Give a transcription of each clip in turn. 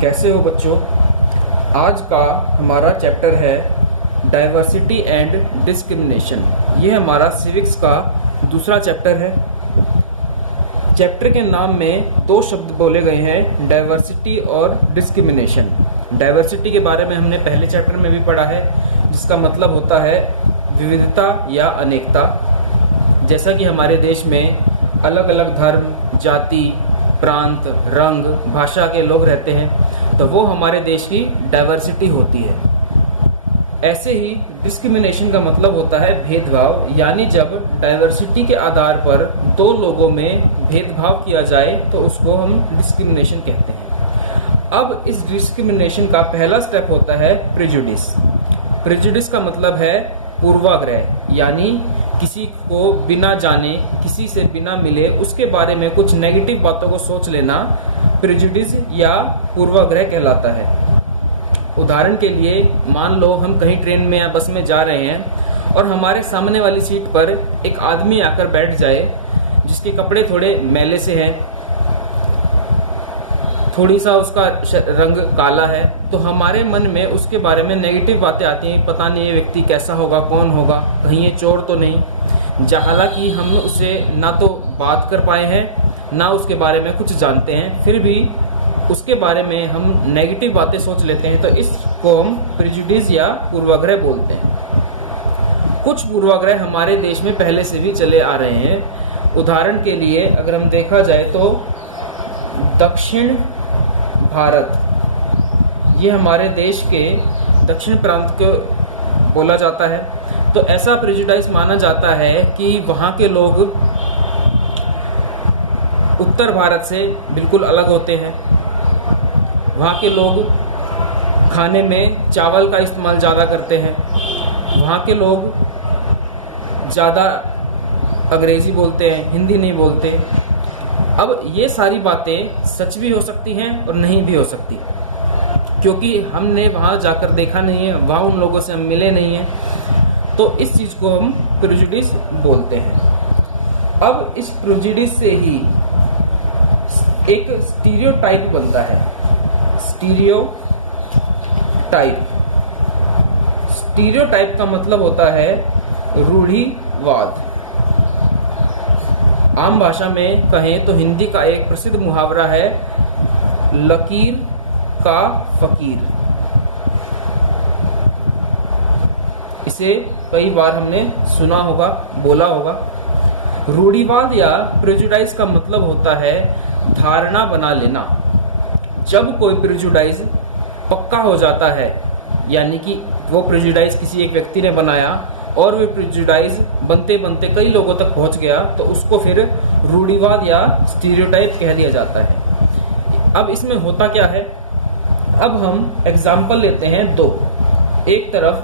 कैसे हो बच्चों। आज का हमारा चैप्टर है डाइवर्सिटी एंड डिस्क्रिमिनेशन। ये हमारा सिविक्स का दूसरा चैप्टर है। चैप्टर के नाम में दो शब्द बोले गए हैं, डाइवर्सिटी और डिस्क्रिमिनेशन। डाइवर्सिटी के बारे में हमने पहले चैप्टर में भी पढ़ा है, जिसका मतलब होता है विविधता या अनेकता। जैसा कि हमारे देश में अलग अलग धर्म, जाति, प्रांत, रंग, भाषा के लोग रहते हैं, तो वो हमारे देश की डाइवर्सिटी होती है। ऐसे ही डिस्क्रिमिनेशन का मतलब होता है भेदभाव, यानी जब डाइवर्सिटी के आधार पर दो लोगों में भेदभाव किया जाए तो उसको हम डिस्क्रिमिनेशन कहते हैं। अब इस डिस्क्रिमिनेशन का पहला स्टेप होता है प्रेजुडिस। प्रेजुडिस का मतलब है पूर्वाग्रह, यानी किसी को बिना जाने, किसी से बिना मिले उसके बारे में कुछ नेगेटिव बातों को सोच लेना प्रेजुडिस या पूर्वाग्रह कहलाता है। उदाहरण के लिए मान लो हम कहीं ट्रेन में या बस में जा रहे हैं और हमारे सामने वाली सीट पर एक आदमी आकर बैठ जाए जिसके कपड़े थोड़े मैले से हैं, थोड़ी सा उसका रंग काला है, तो हमारे मन में उसके बारे में नेगेटिव बातें आती हैं। पता नहीं ये व्यक्ति कैसा होगा, कौन होगा, कहीं ये चोर तो नहीं। हालांकि हम उसे ना तो बात कर पाए हैं ना उसके बारे में कुछ जानते हैं, फिर भी उसके बारे में हम नेगेटिव बातें सोच लेते हैं, तो इसको हम प्रेजुडिस या पूर्वाग्रह बोलते हैं। कुछ पूर्वाग्रह हमारे देश में पहले से भी चले आ रहे हैं। उदाहरण के लिए अगर हम देखा जाए तो दक्षिण भारत, ये हमारे देश के दक्षिण प्रांत को बोला जाता है, तो ऐसा प्रेजुडिस माना जाता है कि वहाँ के लोग उत्तर भारत से बिल्कुल अलग होते हैं। वहाँ के लोग खाने में चावल का इस्तेमाल ज़्यादा करते हैं। वहाँ के लोग ज़्यादा अंग्रेज़ी बोलते हैं, हिंदी नहीं बोलते। अब ये सारी बातें सच भी हो सकती हैं और नहीं भी हो सकती, क्योंकि हमने वहाँ जाकर देखा नहीं है, वहाँ उन लोगों से हम मिले नहीं हैं, तो इस चीज़ को हम प्रेजुडिस बोलते हैं। अब इस प्रेजुडिस से ही एक स्टीरियोटाइप बनता है। स्टीरियोटाइप का मतलब होता है रूढ़िवाद। आम भाषा में कहें तो हिंदी का एक प्रसिद्ध मुहावरा है, लकीर का फकीर। इसे कई बार हमने सुना होगा, बोला होगा। रूढ़िवाद या प्रेजुडिस का मतलब होता है धारणा बना लेना। जब कोई प्रेजुडिस पक्का हो जाता है, यानी कि वो प्रेजुडिस किसी एक व्यक्ति ने बनाया और वे प्रेजुडिस बनते बनते कई लोगों तक पहुंच गया, तो उसको फिर रूढ़िवाद या स्टीरियोटाइप कह दिया जाता है। अब इसमें होता क्या है, अब हम एग्जाम्पल लेते हैं दो, एक तरफ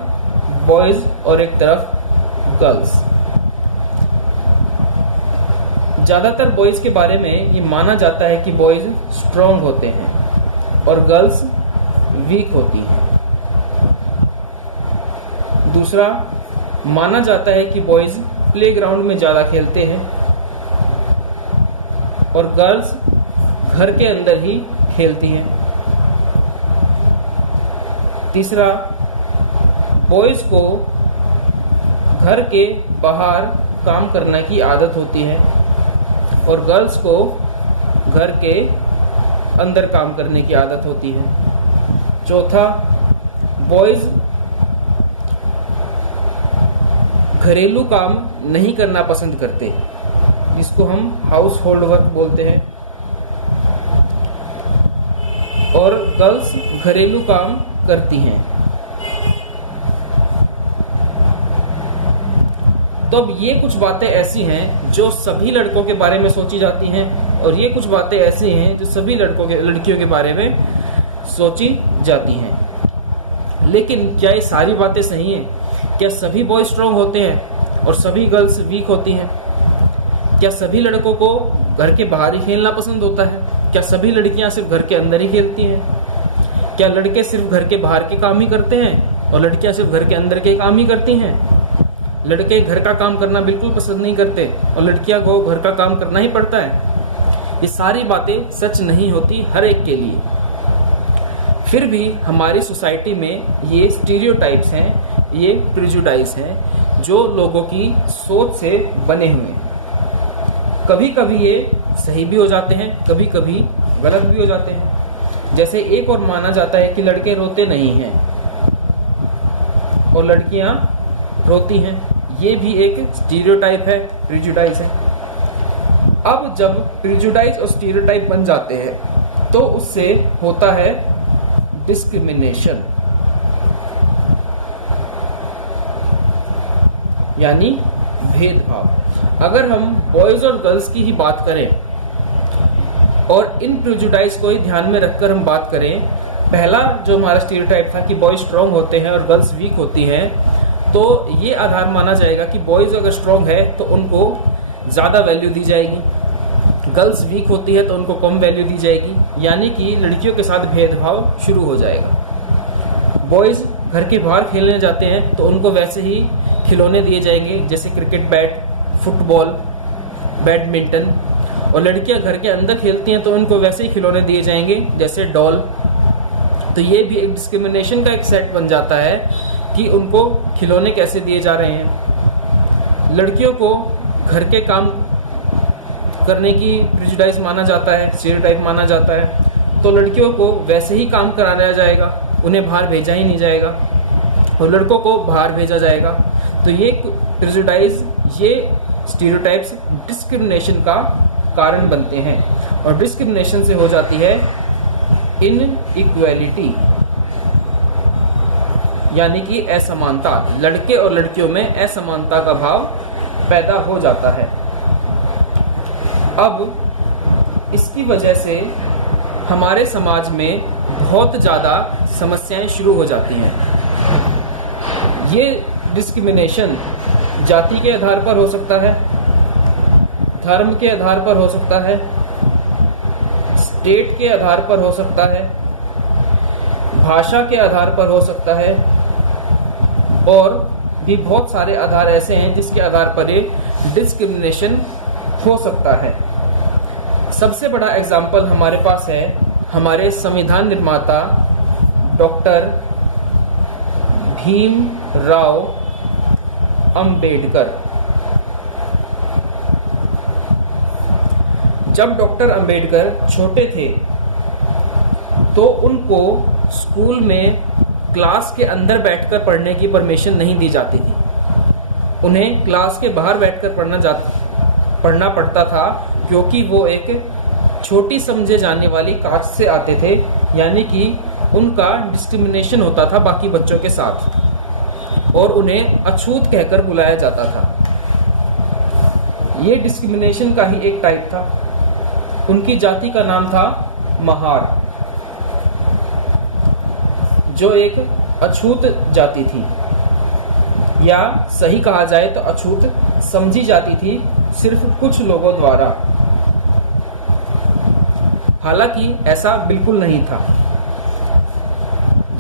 बॉयज और एक तरफ गर्ल्स। ज्यादातर बॉयज के बारे में ये माना जाता है कि बॉयज स्ट्रांग होते हैं और गर्ल्स वीक होती हैं। दूसरा, माना जाता है कि बॉयज प्लेग्राउंड में ज्यादा खेलते हैं और गर्ल्स घर के अंदर ही खेलती हैं। तीसरा, बॉयज को घर के बाहर काम करने की आदत होती है और गर्ल्स को घर के अंदर काम करने की आदत होती है। चौथा, बॉयज घरेलू काम नहीं करना पसंद करते, जिसको हम हाउस होल्ड वर्क बोलते हैं, और गर्ल्स घरेलू काम करती हैं। तो अब ये कुछ बातें ऐसी हैं जो सभी लड़कों के बारे में सोची जाती हैं और ये कुछ बातें ऐसी हैं जो सभी लड़कियों के बारे में सोची जाती हैं। लेकिन क्या ये सारी बातें सही हैं? क्या सभी बॉय स्ट्रांग होते हैं और सभी गर्ल्स वीक होती हैं? क्या सभी लड़कों को घर के बाहर ही खेलना पसंद होता है? क्या सभी लड़कियां सिर्फ घर के अंदर ही खेलती हैं? क्या लड़के सिर्फ घर के बाहर के काम ही करते हैं और लड़कियां सिर्फ घर के अंदर के काम ही करती हैं? लड़के घर का काम करना बिल्कुल पसंद नहीं करते और लड़कियां को घर का काम करना ही पड़ता है? ये सारी बातें सच नहीं होती हर एक के लिए। फिर भी हमारी सोसाइटी में ये स्टीरियोटाइप्स हैं, ये प्रिजुडाइज हैं जो लोगों की सोच से बने हुए हैं। कभी कभी ये सही भी हो जाते हैं, कभी कभी गलत भी हो जाते हैं। जैसे एक और माना जाता है कि लड़के रोते नहीं हैं और लड़कियां रोती हैं, ये भी एक स्टीरियोटाइप है, प्रिजुडाइज है। अब जब प्रिजुडाइज और स्टीरियोटाइप बन जाते हैं तो उससे होता है डिस्क्रिमिनेशन, यानी भेदभाव। अगर हम बॉयज और गर्ल्स की ही बात करें और इन प्रिजुडाइज को ही ध्यान में रखकर हम बात करें, पहला जो हमारा स्टीरियोटाइप था कि बॉयज स्ट्रांग होते हैं और गर्ल्स वीक होती हैं, तो ये आधार माना जाएगा कि बॉयज अगर स्ट्रांग है तो उनको ज़्यादा वैल्यू दी जाएगी, गर्ल्स वीक होती है तो उनको कम वैल्यू दी जाएगी, यानी कि लड़कियों के साथ भेदभाव शुरू हो जाएगा। बॉयज घर के बाहर खेलने जाते हैं तो उनको वैसे ही खिलौने दिए जाएंगे, जैसे क्रिकेट बैट, फुटबॉल, बैडमिंटन, और लड़कियां घर के अंदर खेलती हैं तो उनको वैसे ही खिलौने दिए जाएंगे, जैसे डॉल। तो ये भी एक डिस्क्रिमिनेशन का एक सेट बन जाता है कि उनको खिलौने कैसे दिए जा रहे हैं। लड़कियों को घर के काम करने की प्रिजुडाइज माना जाता है, स्टीरियोटाइप माना जाता है, तो लड़कियों को वैसे ही काम कराया जाएगा, उन्हें बाहर भेजा ही नहीं जाएगा और लड़कों को बाहर भेजा जाएगा। तो ये प्रिजुडाइज, ये स्टीरियोटाइप्स डिस्क्रिमिनेशन का कारण बनते हैं और डिस्क्रिमिनेशन से हो जाती है इनइक्वालिटी, यानी कि असमानता। लड़के और लड़कियों में असमानता का भाव पैदा हो जाता है। अब इसकी वजह से हमारे समाज में बहुत ज़्यादा समस्याएं शुरू हो जाती हैं। ये डिस्क्रिमिनेशन जाति के आधार पर हो सकता है, धर्म के आधार पर हो सकता है, स्टेट के आधार पर हो सकता है, भाषा के आधार पर हो सकता है, और भी बहुत सारे आधार ऐसे हैं जिसके आधार पर ये डिस्क्रिमिनेशन हो सकता है। सबसे बड़ा एग्जाम्पल हमारे पास है हमारे संविधान निर्माता डॉक्टर भीमराव अंबेडकर। जब डॉक्टर अंबेडकर छोटे थे तो उनको स्कूल में क्लास के अंदर बैठकर पढ़ने की परमिशन नहीं दी जाती थी। उन्हें क्लास के बाहर बैठकर पढ़ना पड़ता था, क्योंकि वो एक छोटी समझे जाने वाली कास्ट से आते थे, यानी कि उनका डिस्क्रिमिनेशन होता था बाकी बच्चों के साथ और उन्हें अछूत कहकर बुलाया जाता था। ये डिस्क्रिमिनेशन का ही एक टाइप था। उनकी जाति का नाम था महार, जो एक अछूत जाति थी, या सही कहा जाए तो अछूत समझी जाती थी सिर्फ कुछ लोगों द्वारा। हालांकि ऐसा बिल्कुल नहीं था।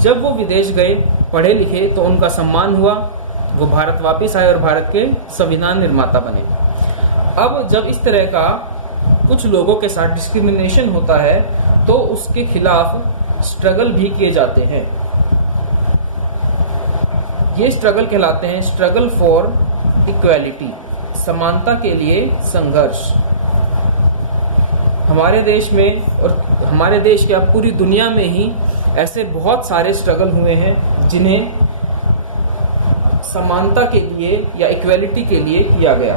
जब वो विदेश गए, पढ़े लिखे, तो उनका सम्मान हुआ, वो भारत वापस आए और भारत के संविधान निर्माता बने। अब जब इस तरह का कुछ लोगों के साथ डिस्क्रिमिनेशन होता है तो उसके खिलाफ स्ट्रगल भी किए जाते हैं। ये स्ट्रगल कहलाते हैं स्ट्रगल फॉर इक्वालिटी, समानता के लिए संघर्ष। हमारे देश में और हमारे देश क्या पूरी दुनिया में ही ऐसे बहुत सारे स्ट्रगल हुए हैं जिन्हें समानता के लिए या इक्वालिटी के लिए किया गया।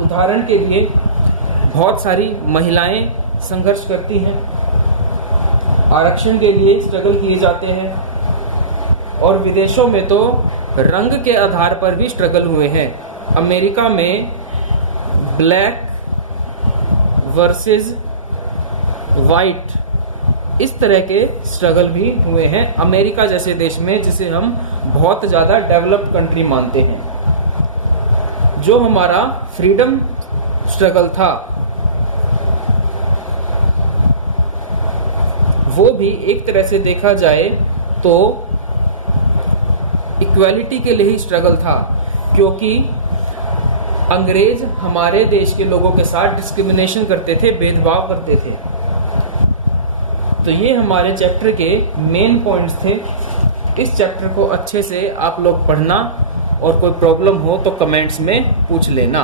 उदाहरण के लिए बहुत सारी महिलाएं संघर्ष करती हैं, आरक्षण के लिए स्ट्रगल किए जाते हैं, और विदेशों में तो रंग के आधार पर भी स्ट्रगल हुए हैं। अमेरिका में ब्लैक वर्सेस वाइट, इस तरह के स्ट्रगल भी हुए हैं अमेरिका जैसे देश में, जिसे हम बहुत ज़्यादा डेवलप्ड कंट्री मानते हैं। जो हमारा फ्रीडम स्ट्रगल था वो भी एक तरह से देखा जाए तो इक्वालिटी के लिए ही स्ट्रगल था, क्योंकि अंग्रेज हमारे देश के लोगों के साथ डिस्क्रिमिनेशन करते थे, भेदभाव करते थे। तो ये हमारे चैप्टर के मेन पॉइंट्स थे। इस चैप्टर को अच्छे से आप लोग पढ़ना और कोई प्रॉब्लम हो तो कमेंट्स में पूछ लेना।